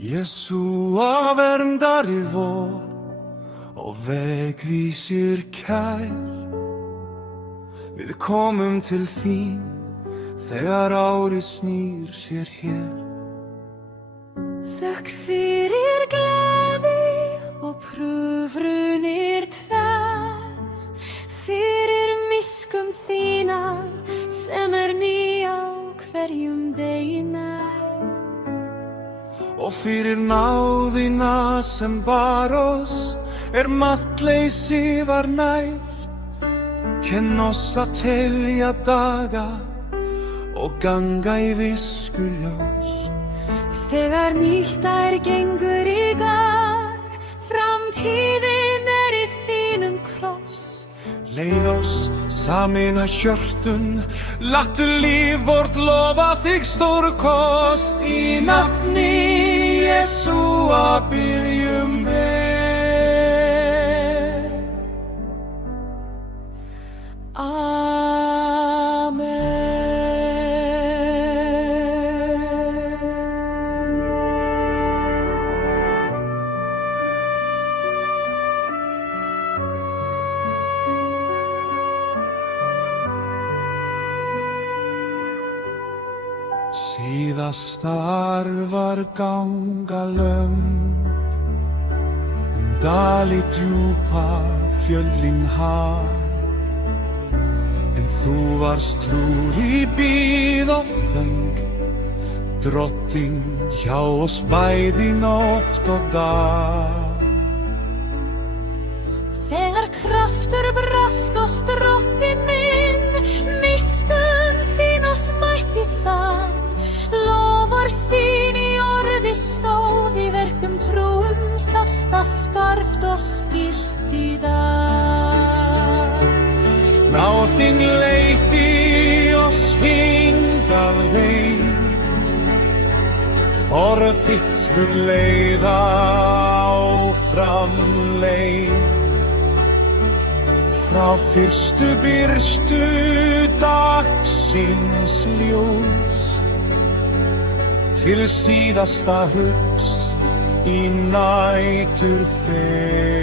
Jesúa verndari vor og vegvísir kær. Við komum til þín þegar árið snýr sér hér. Þökk fyrir gleði og prufrunir tvær, fyrir miskunn þína sem ný á hverjum degi nær. Og fyrir náðina sem bar oss mattleysi var nær. Kenn oss að telja daga og ganga í viskuljós. Þegar nýtt ár gengur í garð, framtíðin í þínum kross. Leið oss sameina hjörtun, láttu líf vort lofa þig stórkost. Í nafni Jesúa biðjum við. Síðastar var ganga löng, dali djúpa fjöllin haf. En þú varst trúr í bíð og þöng, drottinn hjá oss bæði nótt og dag. Þegar kraftur brast oss drottinn minn, miskunn þín oss mætti það. Lofar þín í orði stóð, í verkum trúum sást það skarpt og skýrt í dag. Náð þín leiddi oss hingað heim, orð þitt mun leiða áfram leið. Frá fyrstu birtu dagsins ljós, til síðasta hugs í nætur þegar.